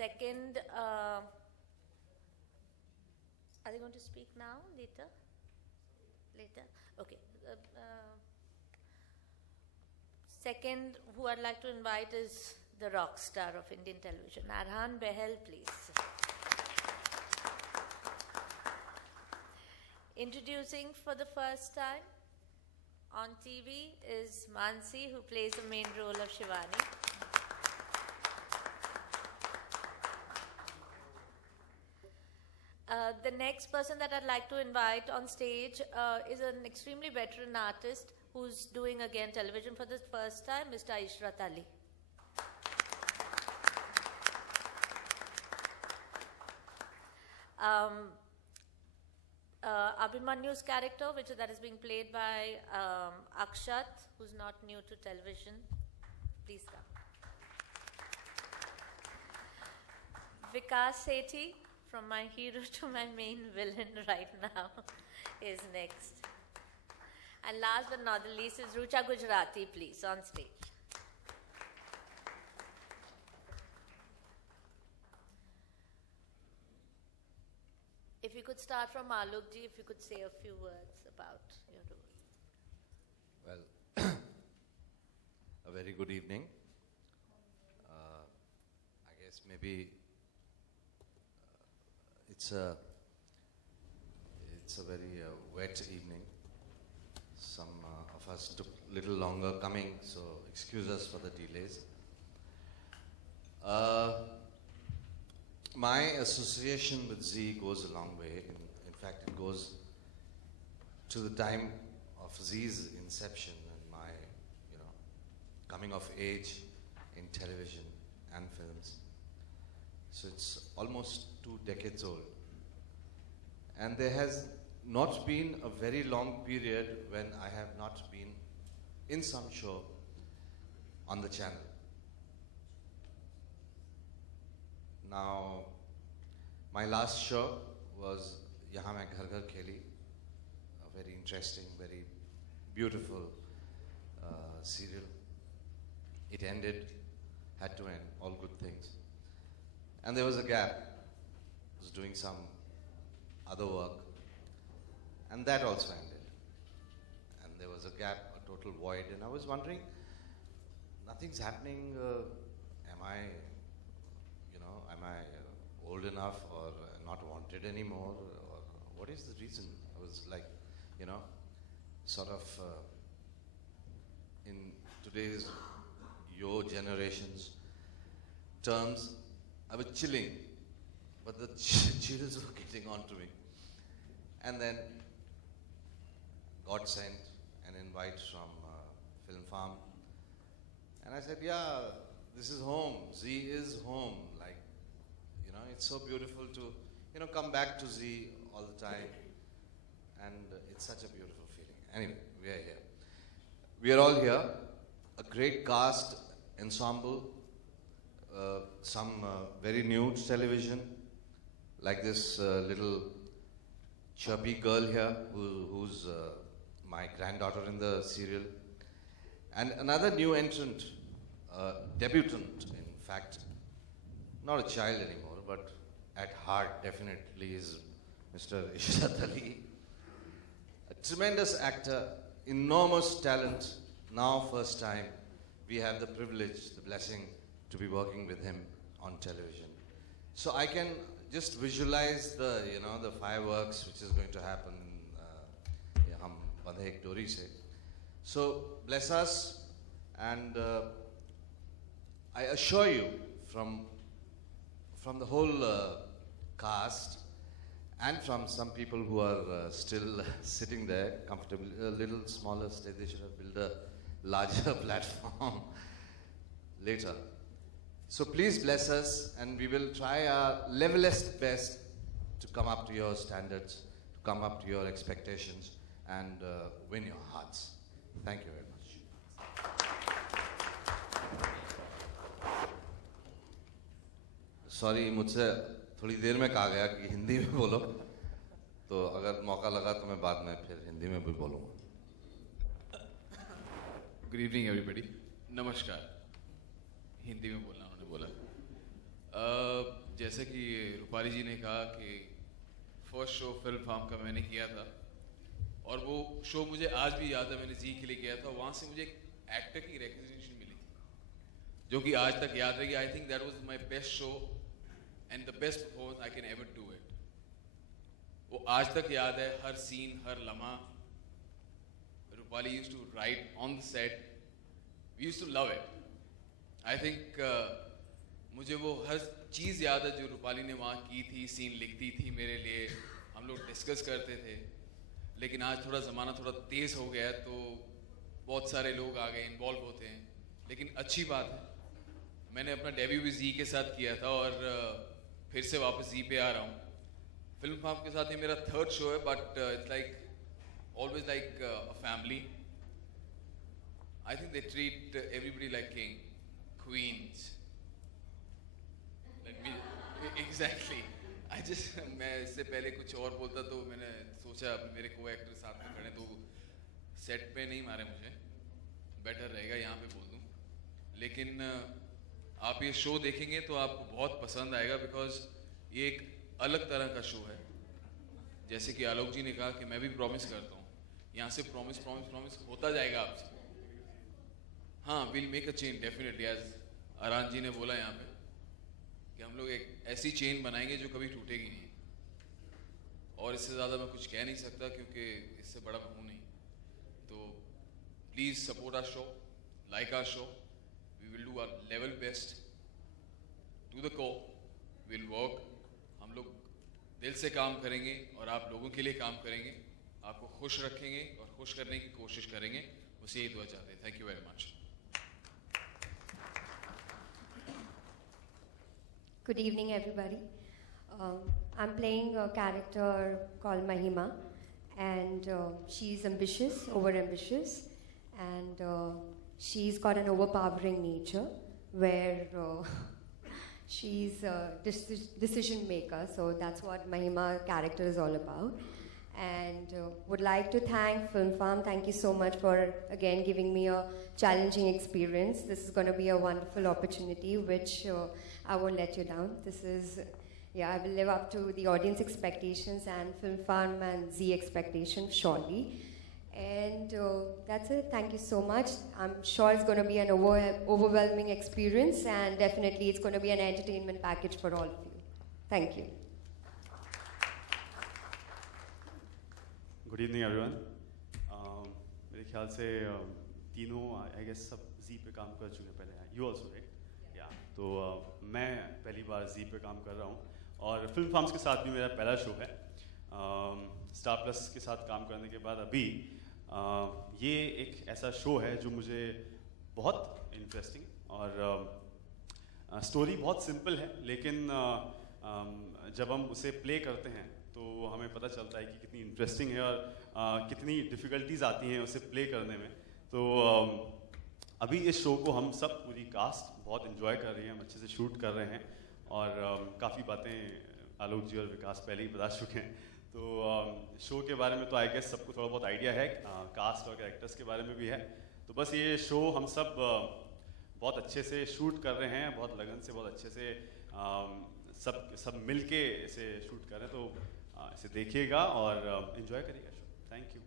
Second, are they going to speak now, later? Later? Okay. Second, who I'd like to invite is the rock star of Indian television, Arhan Behel, please. Introducing for the first time on TV is Mansi, who plays the main role of Shivani. The next person that I'd like to invite on stage is an extremely veteran artist who's doing again television for the first time, Mr. Ishrat Ali. Abhimanyu's character, that is being played by Akshat, who's not new to television. Please come. Vikas Sethi, from my hero to my main villain right now, is next. And last but not the least is Rucha Gujarati, please, on stage. If you could start from Alokji, if you could say a few words about your role. Well, a very good evening. I guess maybe it's a very wet evening. Some of us took a little longer coming, so excuse us for the delays. My association with Zee goes a long way. In fact, it goes to the time of Zee's inception and my, coming of age in television and films. So it's almost 2 decades old. And there has not been a very long period when I have not been in some show on the channel. Now, my last show was Yahan Main Ghar Ghar Kheli, a very interesting, very beautiful serial. It ended, had to end, all good things. And there was a gap. I was doing some other work, and that also ended. And there was a gap, a total void, and I was wondering, nothing's happening. Am I old enough or not wanted anymore? Or what is the reason? I was like, sort of in today's your generation's terms, I was chilling, but the chills were getting on to me. And then God sent an invite from Film Farm. And I said, yeah, this is home. Zee is home. Like, it's so beautiful to, come back to Zee all the time. And it's such a beautiful feeling. Anyway, we are here. We are all here. A great cast, ensemble, some very new to television, like this little chubby girl here, who's my granddaughter in the serial. And another new entrant, debutant, in fact, not a child anymore, but at heart definitely is Mr. Ishrat Ali. A tremendous actor, enormous talent. Now first time we have the privilege, the blessing to be working with him on television. So I can just visualize the, the fireworks which is going to happen. Hum bandhe ek dori se. So bless us, and I assure you from the whole cast and from some people who are still sitting there comfortably, a little smaller stage, they should have built a larger platform later. So please bless us, and we will try our levelest best to come up to your standards, to come up to your expectations, and win your hearts. Thank you very much. Sorry, मुझसे थोड़ी देर में कहा गया कि हिंदी में बोलो, तो अगर मौका लगा तो मैं बाद में फिर हिंदी में भी बोलूँगा. Good evening, everybody. नमस्कार. हिंदी में बोलना उन्होंने बोला. जैसे कि रूपाली जी ने कहा कि फर्स्ट शो फिल्म फार्म का मैंने किया था और वो शो मुझे आज भी याद है, मैंने जी के लिए किया था। वहाँ से मुझे एक एक्टर की रिकग्निशन मिली थी जो कि आज तक याद रहेगी। I think that was my best show and the best performance I can ever do it. वो आज तक याद है, हर सीन, हर लम्हा। Rupali used to write on the set, we used to love it. I think मुझे वो हर चीज़ याद है जो रूपाली ने वहाँ की थी, सीन लिखती थी मेरे लिए, हम लोग डिस्कस करते थे। लेकिन आज थोड़ा ज़माना थोड़ा तेज़ हो गया है तो बहुत सारे लोग आ गए, इन्वॉल्व होते हैं। लेकिन अच्छी बात है, मैंने अपना डेब्यू भी जी के साथ किया था और फिर से वापस जी पे आ रहा हूँ। फिल्म फार्म के साथ ये मेरा थर्ड शो है, but it's like always like a family. I think they treat everybody like king, queens. Exactly. मैं इससे पहले कुछ और बोलता तो मैंने सोचा मेरे को एक्टर साथ में खड़े तो सेट पे नहीं मारे मुझे, बेटर रहेगा यहाँ पे बोल दूँ। लेकिन आप ये शो देखेंगे तो आपको बहुत पसंद आएगा, बिकॉज ये एक अलग तरह का शो है। जैसे कि आलोक जी ने कहा कि मैं भी प्रॉमिस करता हूँ, यहाँ से प्रॉमिस होता जाएगा आपसे। हाँ, will make a change definitely, as Aaran ji ने बोला यहाँ पे कि हम लोग एक ऐसी चेन बनाएंगे जो कभी टूटेगी नहीं। और इससे ज़्यादा मैं कुछ कह नहीं सकता क्योंकि इससे बड़ा मैं हूँ नहीं। तो please support our show, like our show. We will do our level best to the core, will work. हम लोग दिल से काम करेंगे और आप लोगों के लिए काम करेंगे, आपको खुश रखेंगे और खुश करने की कोशिश करेंगे। बस यही दुआ चाहते हैं। Thank you very much. Good evening, everybody. I'm playing a character called Mahima, and she's ambitious, over-ambitious, and she's got an overpowering nature where she's a decision maker. So that's what Mahima character is all about. And would like to thank Film Farm. Thank you so much for again giving me a challenging experience. This is going to be a wonderful opportunity, which I won't let you down. I will live up to the audience expectations and Film Farm and Z expectations surely. And that's it. Thank you so much. I'm sure it's going to be an overwhelming experience, and definitely it's going to be an entertainment package for all of you. Thank you. Good evening everyone. मेरे ख्याल से तीनों I guess सब जी पे काम कर चुके हैं पहले। You also right? या तो मैं पहली बार जी पे काम कर रहा हूँ और फिल्म फार्म्स के साथ भी मेरा पहला शो है। स्टार प्लस के साथ काम करने के बाद अभी ये एक ऐसा शो है जो मुझे बहुत इंटरेस्टिंग और स्टोरी बहुत सिंपल है, लेकिन जब हम उसे प्ले करते हैं तो हमें पता चलता है कि कितनी इंटरेस्टिंग है और कितनी डिफ़िकल्टीज आती हैं उसे प्ले करने में। तो अभी इस शो को हम सब पूरी कास्ट बहुत इन्जॉय कर रही हैं, हम अच्छे से शूट कर रहे हैं और काफ़ी बातें आलोक जी और विकास पहले ही बता चुके हैं। तो शो के बारे में तो आई गेस सबको थोड़ा बहुत आइडिया है, कास्ट और कैरेक्टर्स के बारे में भी है। तो बस ये शो हम सब बहुत अच्छे से शूट कर रहे हैं, बहुत लगन से, बहुत अच्छे से सब मिल के इसे शूट कर रहे हैं। तो इसे देखिएगा और एंजॉय करिएगा शो। Thank you.